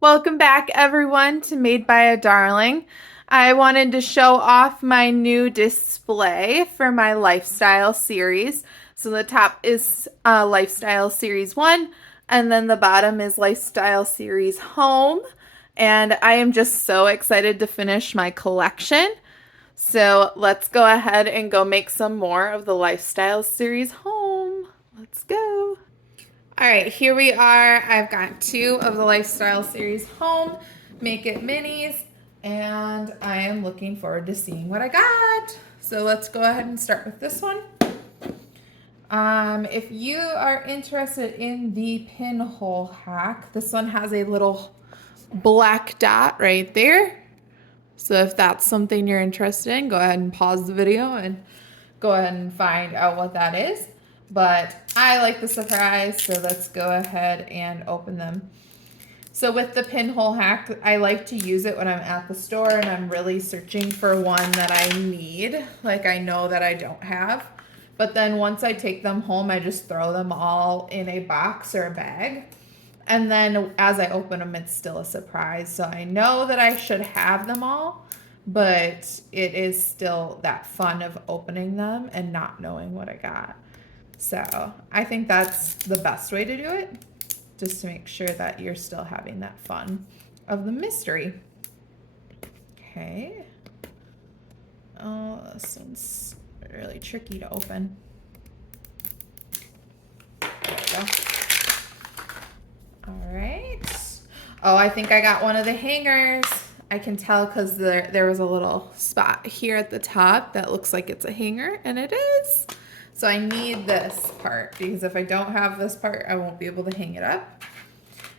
Welcome back, everyone, to Made by a Darling. I wanted to show off my new display for my lifestyle series. So the top is Lifestyle Series 1, and then the bottom is Lifestyle Series Home. And I am just so excited to finish my collection. So let's go ahead and go make some more of the Lifestyle Series Home. Let's go. All right, here we are. I've got two of the Lifestyle Series Home Make It Minis, and I am looking forward to seeing what I got. So let's go ahead and start with this one. If you are interested in the pinhole hack, this one has a little black dot right there. So if that's something you're interested in, go ahead and pause the video and go ahead and find out what that is. But I like the surprise, so let's go ahead and open them. So with the pinhole hack, I like to use it when I'm at the store and I'm really searching for one that I need, like I know that I don't have. But then once I take them home, I just throw them all in a box or a bag. And then as I open them, it's still a surprise. So I know that I should have them all, but it is still that fun of opening them and not knowing what I got. So I think that's the best way to do it, just to make sure that you're still having that fun of the mystery. Okay. Oh, this one's really tricky to open. There we go. All right. Oh, I think I got one of the hangers. I can tell because there was a little spot here at the top that looks like it's a hanger, and it is. So I need this part because if I don't have this part, I won't be able to hang it up.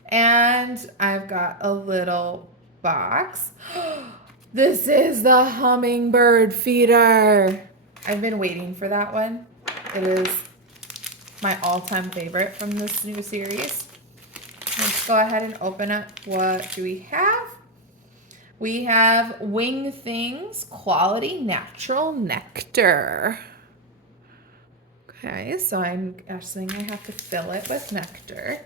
And I've got a little box. This is the Hummingbird Feeder. I've been waiting for that one. It is my all-time favorite from this new series. Let's go ahead and open up. What do we have? We have Wing Things Quality Natural Nectar. Okay, so I'm guessing I have to fill it with nectar.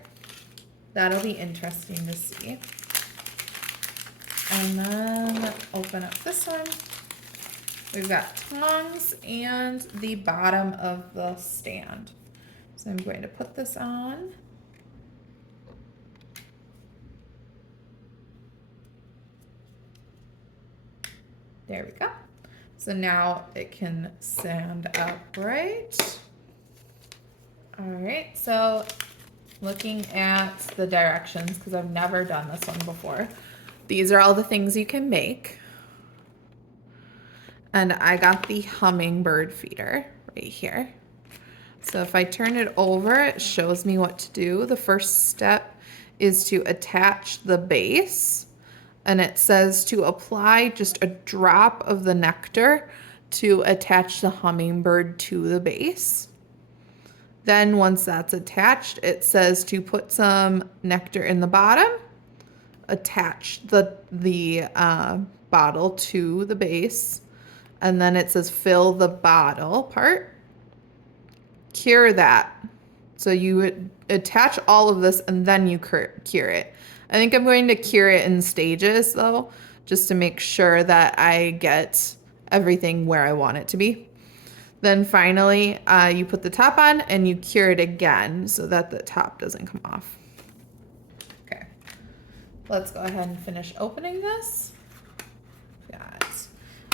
That'll be interesting to see. And then open up this one. We've got tongs and the bottom of the stand. So I'm going to put this on. There we go. So now it can stand upright. All right, so looking at the directions, because I've never done this one before. These are all the things you can make. And I got the Hummingbird Feeder right here. So if I turn it over, it shows me what to do. The first step is to attach the base. And it says to apply just a drop of the nectar to attach the hummingbird to the base. Then once that's attached, it says to put some nectar in the bottom, attach the bottle to the base, and then it says fill the bottle part, cure that. So you would attach all of this and then you cure it. I think I'm going to cure it in stages though, just to make sure that I get everything where I want it to be. Then finally, you put the top on and you cure it again so that the top doesn't come off. Okay, let's go ahead and finish opening this. Got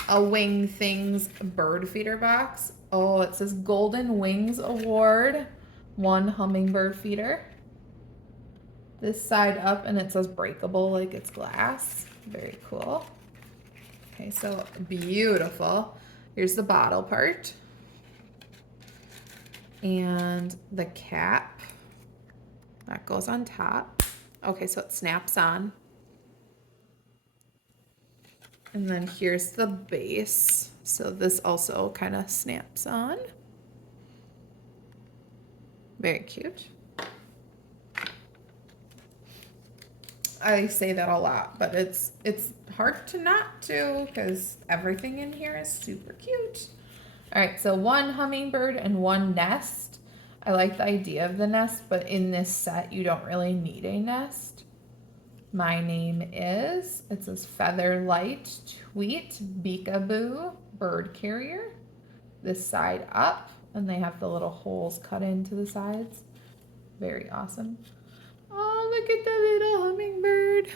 a Wing Things bird feeder box. Oh, it says Golden Wings Award, 1 Hummingbird Feeder. This side up, and it says breakable like it's glass. Very cool. Okay, so beautiful. Here's the bottle part. And the cap that goes on top. Okay, so it snaps on. And then here's the base. So this also kind of snaps on. Very cute. I say that a lot, but it's hard to not do because everything in here is super cute. All right, so 1 hummingbird and 1 nest. I like the idea of the nest, but in this set, you don't really need a nest. My name is, it says Feather Light Tweet Beakaboo Bird Carrier. This side up, and they have the little holes cut into the sides. Very awesome. Oh, look at the little hummingbird.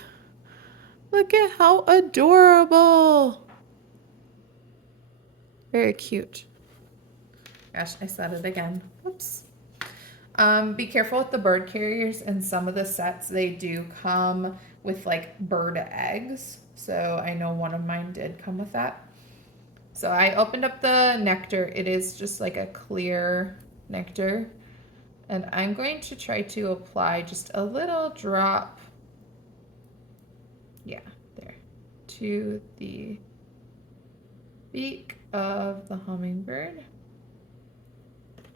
Look at how adorable. Very cute. Gosh, I said it again. Whoops. Be careful with the bird carriers. In some of the sets, they do come with like bird eggs. So I know one of mine did come with that. So I opened up the nectar. It is just like a clear nectar. And I'm going to try to apply just a little drop, yeah, there, to the beak of the hummingbird.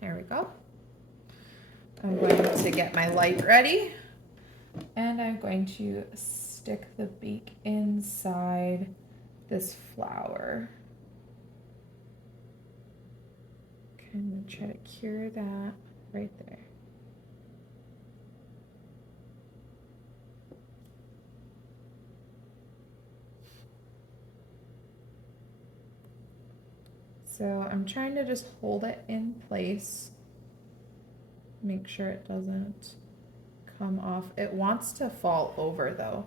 There we go. I'm going to get my light ready, and I'm going to stick the beak inside this flower. Kind of try to cure that right there. So I'm trying to just hold it in place. Make sure it doesn't come off. It wants to fall over though.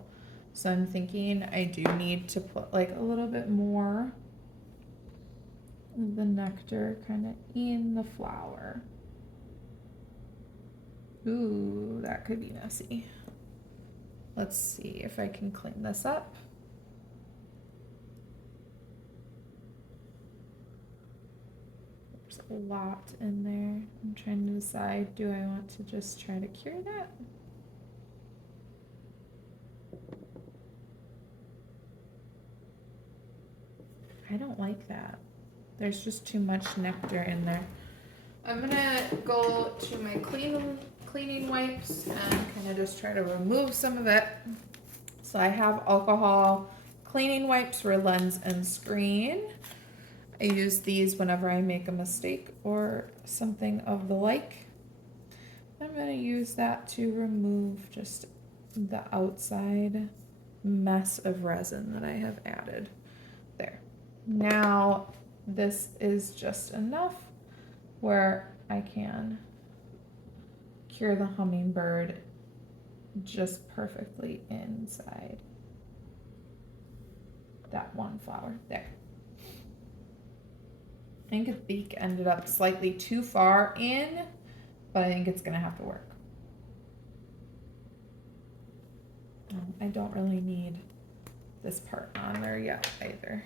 So I'm thinking I do need to put like a little bit more of the nectar kind of in the flower. Ooh, that could be messy. Let's see if I can clean this up. There's a lot in there. I'm trying to decide, do I want to just try to cure that? I don't like that. There's just too much nectar in there. I'm gonna go to my cleaning wipes and kind of just try to remove some of it. So I have alcohol cleaning wipes for lens and screen. I use these whenever I make a mistake or something of the like. I'm gonna use that to remove just the outside mess of resin that I have added. There. Now this is just enough where I can cure the hummingbird just perfectly inside that one flower there. I think the beak ended up slightly too far in, but I think it's gonna have to work. I don't really need this part on there yet either.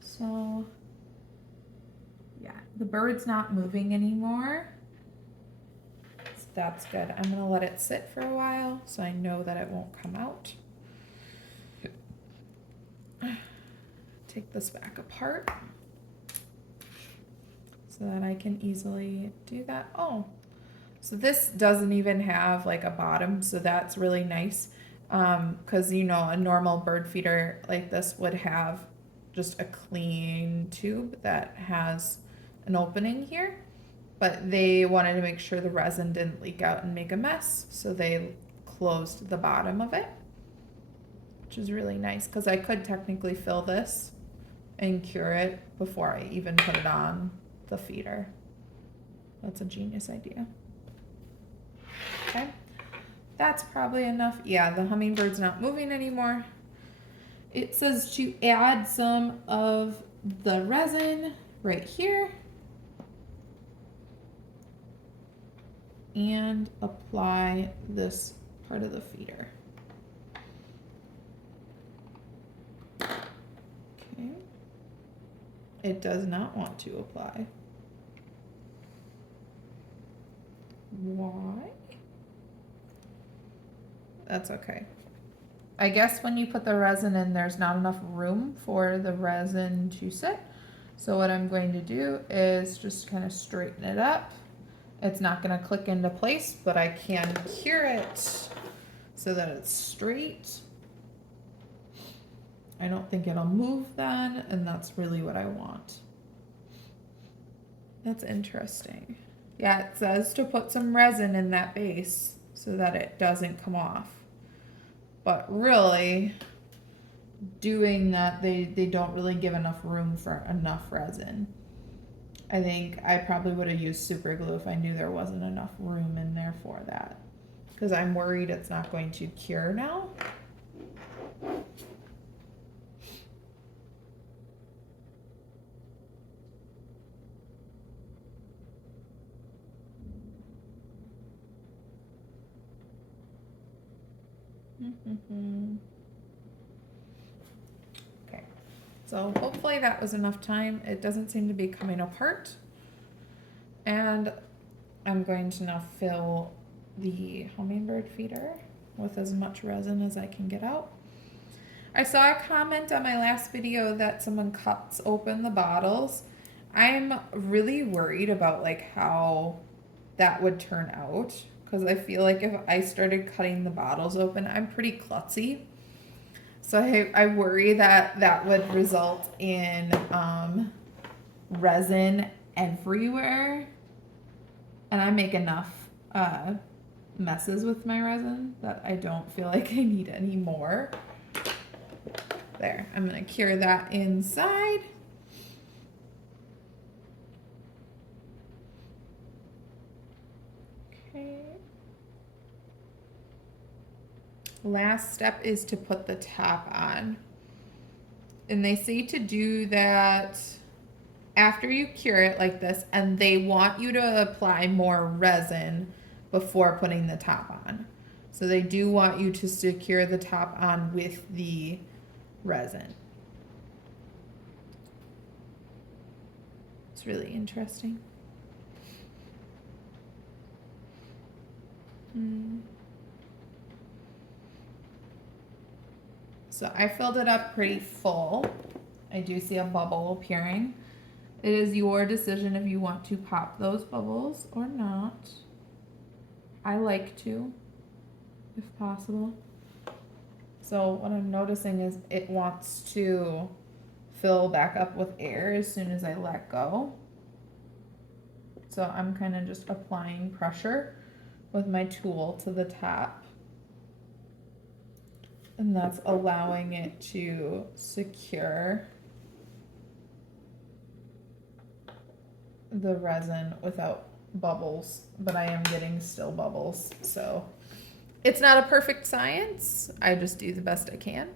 So yeah, the bird's not moving anymore. So that's good. I'm gonna let it sit for a while so I know that it won't come out. Take this back apart so that I can easily do that. Oh, so this doesn't even have like a bottom, so that's really nice. Because you know, a normal bird feeder like this would have just a clean tube that has an opening here, but they wanted to make sure the resin didn't leak out and make a mess, so they closed the bottom of it, which is really nice because I could technically fill this and cure it before I even put it on the feeder. That's a genius idea. Okay, that's probably enough. Yeah, the hummingbird's not moving anymore. It says to add some of the resin right here and apply this part of the feeder. Okay. It does not want to apply. Why? That's okay. I guess when you put the resin in, there's not enough room for the resin to sit. So what I'm going to do is just kind of straighten it up. It's not going to click into place, but I can cure it so that it's straight. I don't think it'll move then, and that's really what I want. That's interesting. Yeah, it says to put some resin in that base so that it doesn't come off. But really, doing that, they don't really give enough room for enough resin. I think I probably would have used super glue if I knew there wasn't enough room in there for that. Because I'm worried it's not going to cure now. Okay, so hopefully that was enough time. It doesn't seem to be coming apart. And I'm going to now fill the hummingbird feeder with as much resin as I can get out. I saw a comment on my last video that someone cuts open the bottles. I'm really worried about like how that would turn out, because I feel like if I started cutting the bottles open, I'm pretty klutzy. So I worry that that would result in resin everywhere. And I make enough messes with my resin that I don't feel like I need any more. There, I'm gonna cure that inside. Okay. Last step is to put the top on. And they say to do that after you cure it like this, and they want you to apply more resin before putting the top on. So they do want you to secure the top on with the resin. It's really interesting. So I filled it up pretty full. I do see a bubble appearing. It is your decision if you want to pop those bubbles or not. I like to, if possible. So what I'm noticing is it wants to fill back up with air as soon as I let go. So I'm kind of just applying pressure with my tool to the top. And that's allowing it to secure the resin without bubbles, but I am getting still bubbles. So it's not a perfect science. I just do the best I can.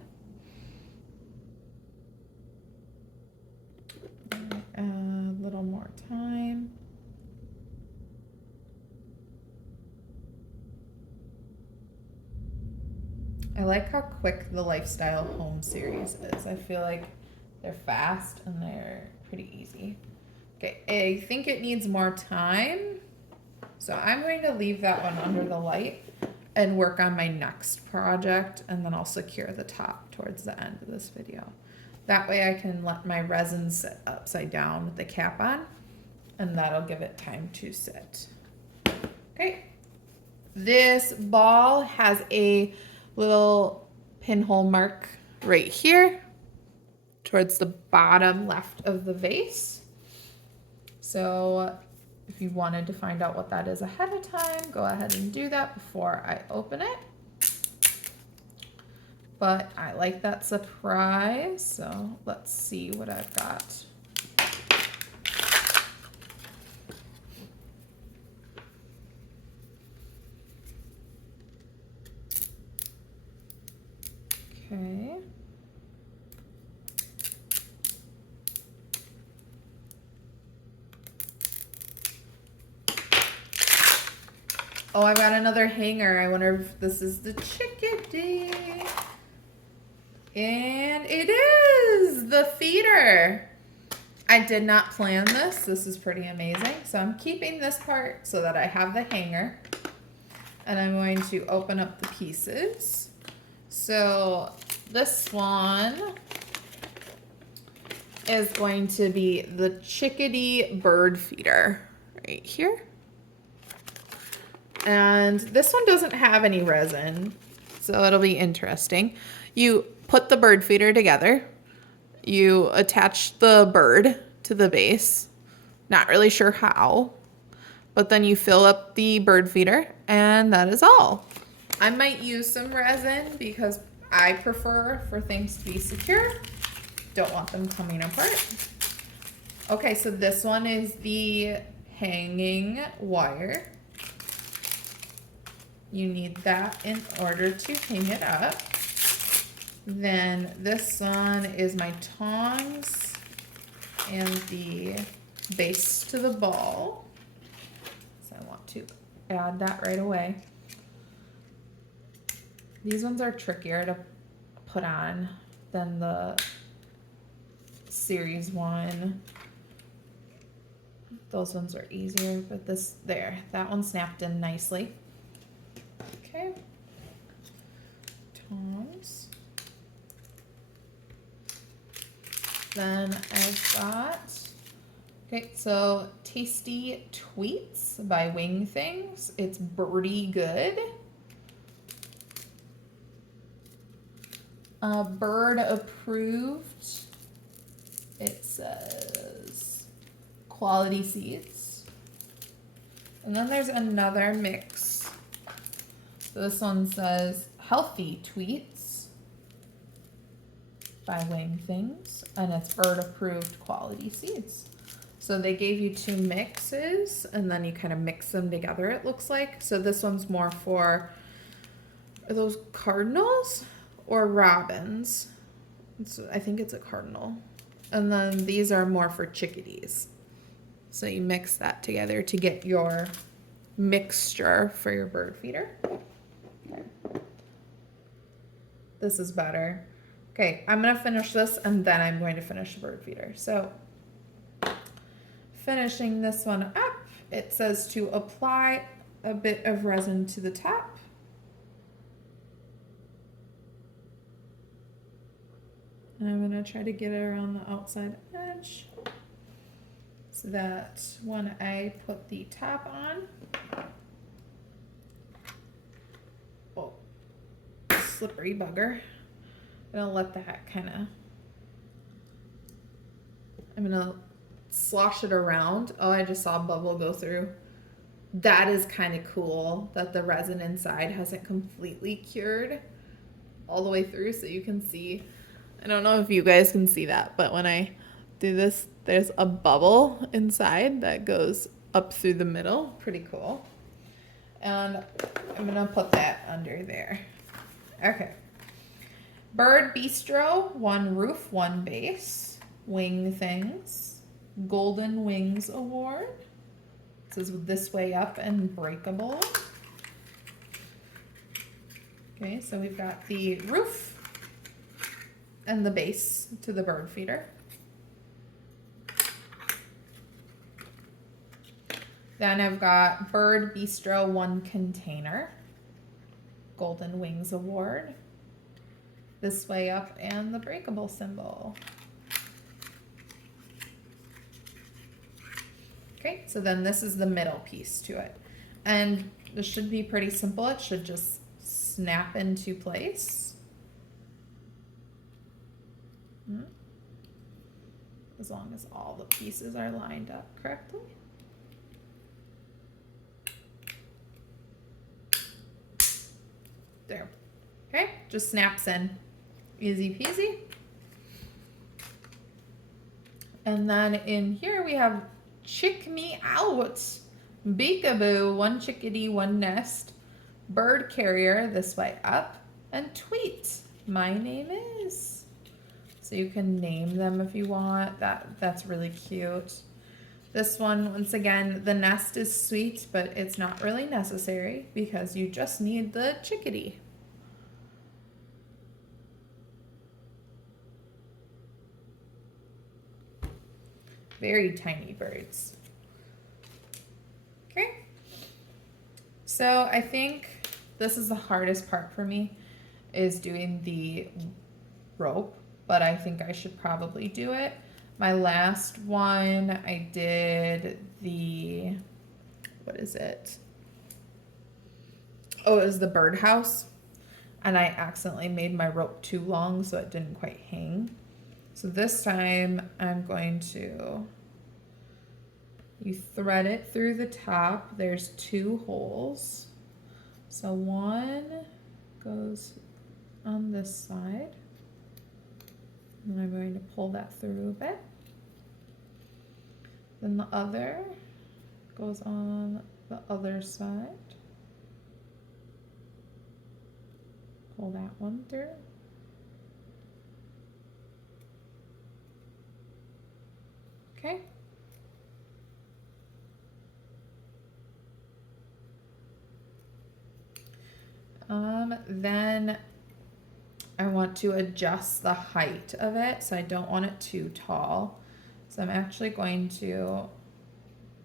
A little more time. I like how quick the Lifestyle Home series is. I feel like they're fast and they're pretty easy. Okay, I think it needs more time. So I'm going to leave that one under the light and work on my next project, and then I'll secure the top towards the end of this video. That way I can let my resin sit upside down with the cap on, and that'll give it time to sit. Okay, this ball has a little pinhole mark right here towards the bottom left of the vase. So if you wanted to find out what that is ahead of time, go ahead and do that before I open it. But I like that surprise, so let's see what I've got. Okay. Oh, I've got another hanger. I wonder if this is the Chickadee. And it is the feeder. I did not plan this. This is pretty amazing. So I'm keeping this part so that I have the hanger. And I'm going to open up the pieces. So this one is going to be the Chickadee Birdfeeder right here. And this one doesn't have any resin, so it'll be interesting. You put the bird feeder together. You attach the bird to the base. Not really sure how, but then you fill up the bird feeder, and that is all. I might use some resin because I prefer for things to be secure. Don't want them coming apart. Okay, so this one is the hanging wire. You need that in order to hang it up. Then this one is my tongs and the base to the ball. So I want to add that right away. These ones are trickier to put on than the series one. Those ones are easier, but that one snapped in nicely. Okay. Tongs. Then I've got, okay, so Tasty Tweets by Wing Things. It's birdie good. Bird approved. It says quality seeds. And then there's another mix. So this one says healthy tweets by Wing Things, and it's bird approved quality seeds. So they gave you two mixes and then you kind of mix them together, it looks like. So this one's more for, are those cardinals or robins? I think it's a cardinal. And then these are more for chickadees. So you mix that together to get your mixture for your bird feeder. Okay. This is better. Okay, I'm gonna finish this and then I'm going to finish the bird feeder. So finishing this one up, it says to apply a bit of resin to the top. And I'm gonna try to get it around the outside edge so that when I put the top on, oh, slippery bugger. I'm gonna let that I'm gonna slosh it around. Oh, I just saw a bubble go through. That is kind of cool that the resin inside hasn't completely cured all the way through, so you can see. I don't know if you guys can see that, but when I do this, there's a bubble inside that goes up through the middle. Pretty cool. And I'm gonna put that under there. Okay. Bird Bistro, one roof, one base. Wing Things, Golden Wings Award. It says This Way Up and Breakable. Okay, so we've got the roof and the base to the bird feeder. Then I've got Bird Bistro, one container. Golden Wings Award. This Way Up and the breakable symbol. Okay, so then this is the middle piece to it. And this should be pretty simple. It should just snap into place. As long as all the pieces are lined up correctly. There. Okay, just snaps in. Easy peasy. And then in here we have Chick Me Out. Beekaboo, one chickadee, one nest. Bird Carrier, This Way Up. And Tweet, My Name Is. So you can name them if you want. That's really cute. This one, once again, the nest is sweet, but it's not really necessary because you just need the chickadee. Very tiny birds. Okay. So I think this is the hardest part for me, is doing the rope, but I think I should probably do it. My last one, I did the, what is it? Oh, it was the birdhouse. And I accidentally made my rope too long, so it didn't quite hang. So this time I'm going to, you thread it through the top. There's 2 holes. So one goes on this side, and I'm going to pull that through a bit. Then the other goes on the other side. Pull that one through. Okay. Then I want to adjust the height of it, so I don't want it too tall. So I'm actually going to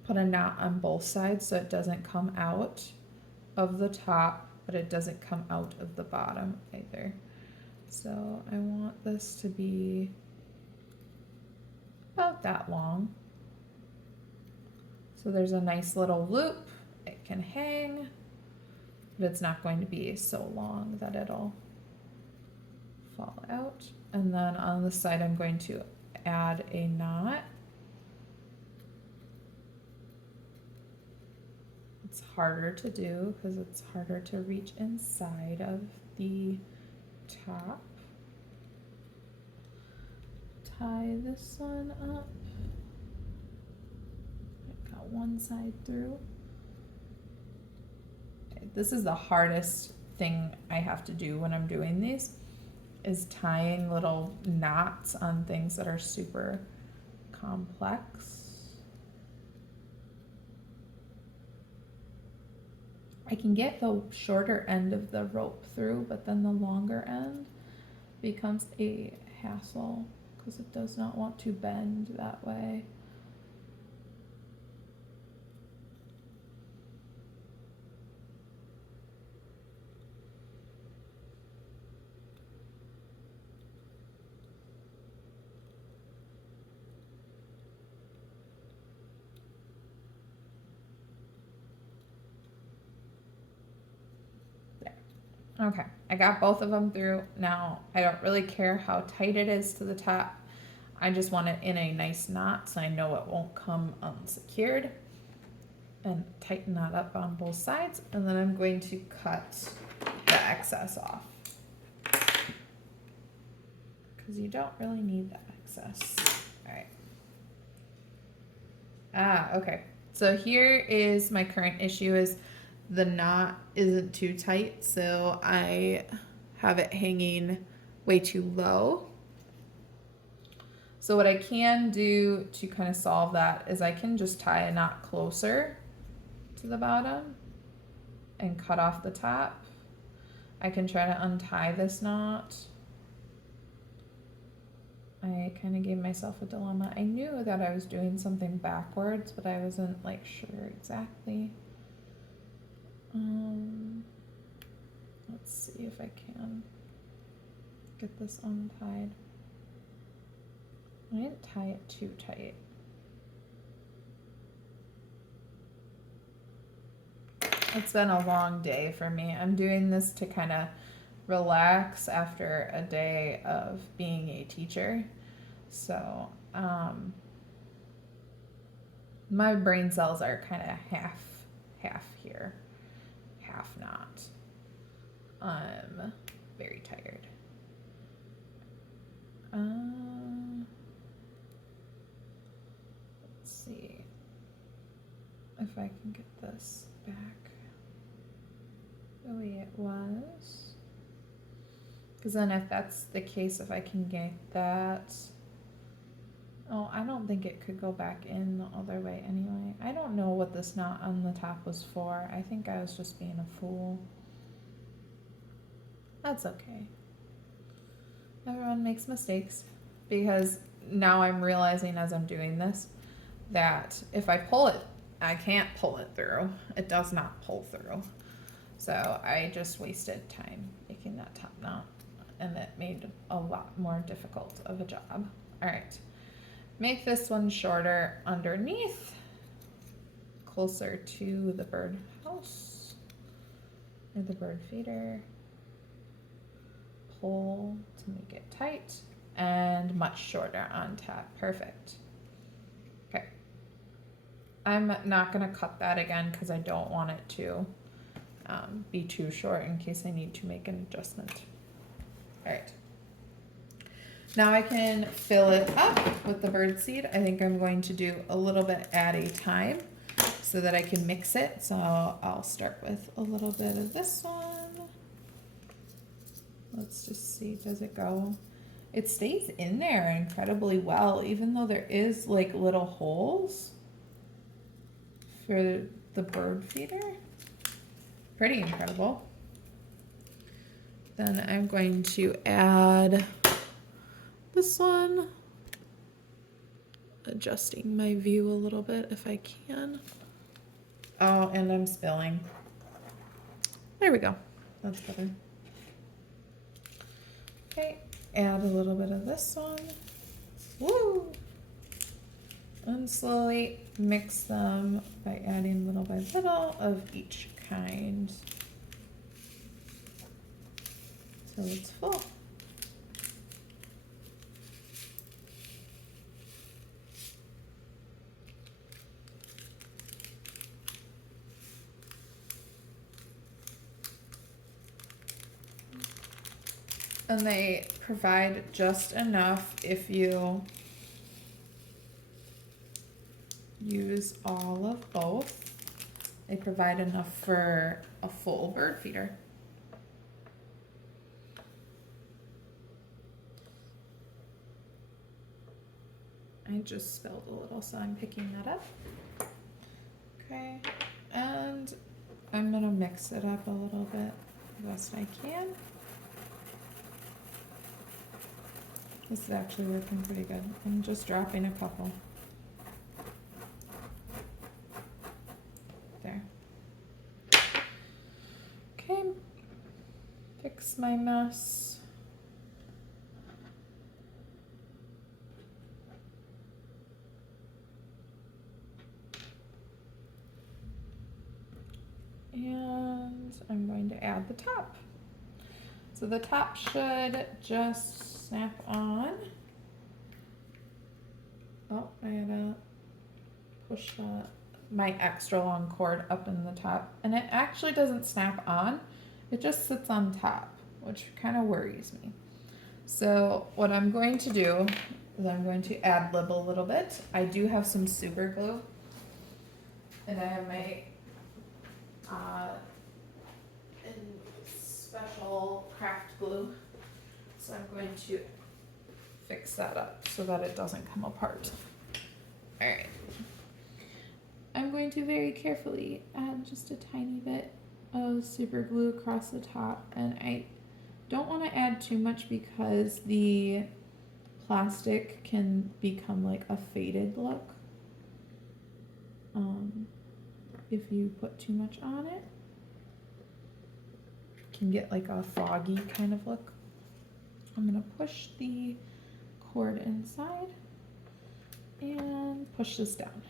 put a knot on both sides so it doesn't come out of the top, but it doesn't come out of the bottom either. So I want this to be about that long. So there's a nice little loop. It can hang, but it's not going to be so long that it'll fall out. And then on the side, I'm going to add a knot. It's harder to do because it's harder to reach inside of the top. Tie this one up. I've got one side through. Okay, this is the hardest thing I have to do when I'm doing these, is tying little knots on things that are super complex. I can get the shorter end of the rope through, but then the longer end becomes a hassle because it does not want to bend that way. Okay, I got both of them through. Now, I don't really care how tight it is to the top. I just want it in a nice knot so I know it won't come unsecured. And tighten that up on both sides. And then I'm going to cut the excess off, because you don't really need that excess. All right. Okay. So here is my current issue is the knot isn't too tight, so I have it hanging way too low. So what I can do to kind of solve that is I can just tie a knot closer to the bottom and cut off the top. I can try to untie this knot. I kind of gave myself a dilemma. I knew that I was doing something backwards, but I wasn't like sure exactly. Let's see if I can get this untied. I didn't tie it too tight. It's been a long day for me. I'm doing this to kind of relax after a day of being a teacher. So, my brain cells are kind of half here, half not. I'm very tired. Let's see if I can get this back the way it was. Because then if that's the case, if I can get that... Oh, I don't think it could go back in the other way anyway. I don't know what this knot on the top was for. I think I was just being a fool. That's okay. Everyone makes mistakes, because now I'm realizing as I'm doing this that if I pull it, I can't pull it through. It does not pull through. So I just wasted time making that top knot, and it made a lot more difficult of a job. All right. Make this one shorter underneath, closer to the bird house or the bird feeder. Pull to make it tight, and much shorter on top. Perfect. Okay. I'm not going to cut that again because I don't want it to be too short in case I need to make an adjustment. All right. Now I can fill it up with the birdseed. I think I'm going to do a little bit at a time so that I can mix it. So I'll start with a little bit of this one. Let's just see, does it go? It stays in there incredibly well, even though there is like little holes for the bird feeder. Pretty incredible. Then I'm going to add this one, adjusting my view a little bit if I can. Oh, and I'm spilling. There we go. That's better. Okay, add a little bit of this one. Woo! And slowly mix them by adding little by little of each kind. So it's full. And they provide just enough if you use all of both. They provide enough for a full bird feeder. I just spilled a little, so I'm picking that up. Okay, and I'm gonna mix it up a little bit the best I can. This is actually working pretty good. I'm just dropping a couple. There. Okay, fix my mess. And I'm going to add the top. So the top should just snap on. Oh, I had to push my extra long cord up in the top, and it actually doesn't snap on. It just sits on top, which kind of worries me. So what I'm going to do is I'm going to ad lib a little bit. I do have some super glue, and I have my special craft glue. So I'm going to fix that up so that it doesn't come apart. All right. I'm going to very carefully add just a tiny bit of super glue across the top, and I don't want to add too much because the plastic can become like a faded look if you put too much on it. It can get like a foggy kind of look. I'm going to push the cord inside and push this down.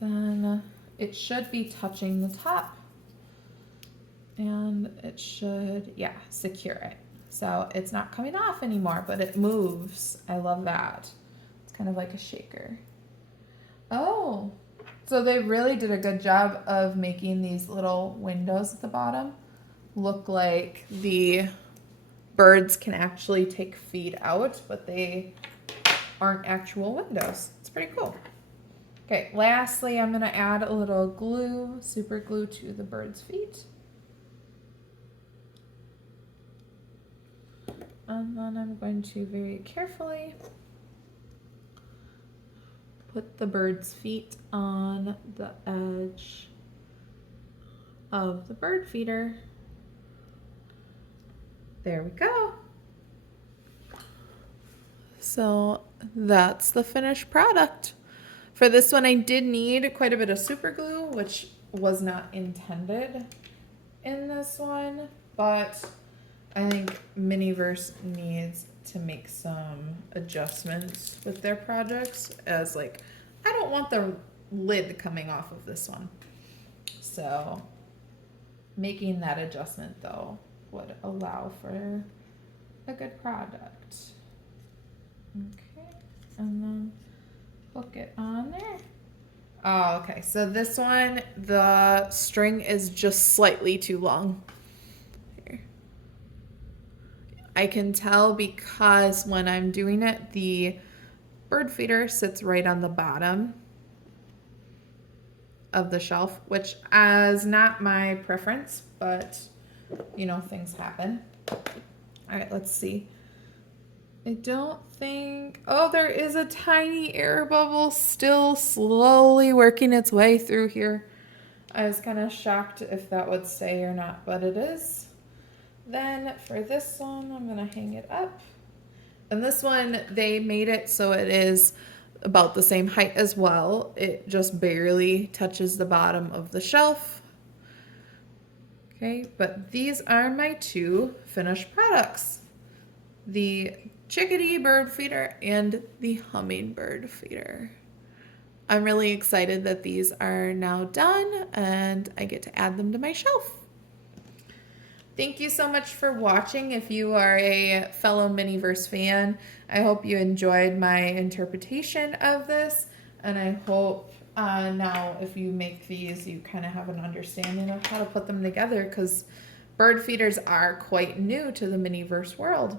Then it should be touching the top, and it should, yeah, secure it. So it's not coming off anymore, but it moves. I love that. It's kind of like a shaker. Oh, so they really did a good job of making these little windows at the bottom look like the birds can actually take feed out, but they aren't actual windows. It's pretty cool. Okay, lastly, I'm gonna add a little glue, super glue to the bird's feet. And then I'm going to very carefully put the bird's feet on the edge of the bird feeder. There we go. So that's the finished product. For this one, I did need quite a bit of super glue, which was not intended in this one, but I think Miniverse needs to make some adjustments with their projects, as like, I don't want the lid coming off of this one. So making that adjustment though would allow for a good product. Okay, and then hook it on there. Oh, okay. So this one, the string is just slightly too long. Here. I can tell because when I'm doing it, the bird feeder sits right on the bottom of the shelf, which is not my preference, but you know, things happen. All right, let's see. I don't think, oh, there is a tiny air bubble still slowly working its way through here. I was kind of shocked if that would stay or not, but it is. Then for this one, I'm gonna hang it up. And this one, they made it so it is about the same height as well. It just barely touches the bottom of the shelf. Okay, but these are my two finished products. The Chickadee Bird Feeder and the Hummingbird Feeder. I'm really excited that these are now done and I get to add them to my shelf. Thank you so much for watching. If you are a fellow Miniverse fan, I hope you enjoyed my interpretation of this, and I hope now if you make these, you kind of have an understanding of how to put them together, because bird feeders are quite new to the Miniverse world.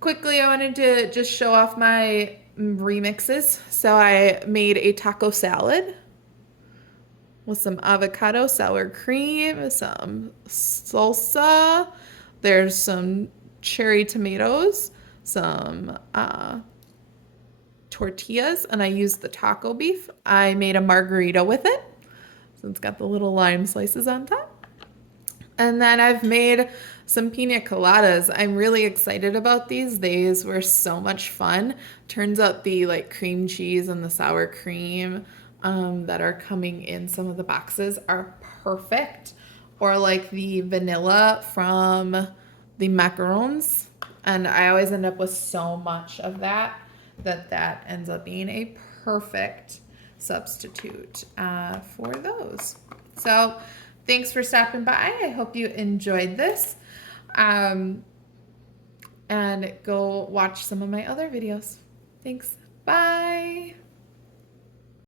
Quickly, I wanted to just show off my remixes. So I made a taco salad with some avocado, sour cream, some salsa. There's some cherry tomatoes, some tortillas, and I used the taco beef. I made a margarita with it. So it's got the little lime slices on top. And then I've made some pina coladas. I'm really excited about these. These were so much fun. Turns out the like cream cheese and the sour cream that are coming in some of the boxes are perfect. Or like the vanilla from the macarons. And I always end up with so much of that that ends up being a perfect substitute for those. So thanks for stopping by. I hope you enjoyed this. And go watch some of my other videos. Thanks. Bye.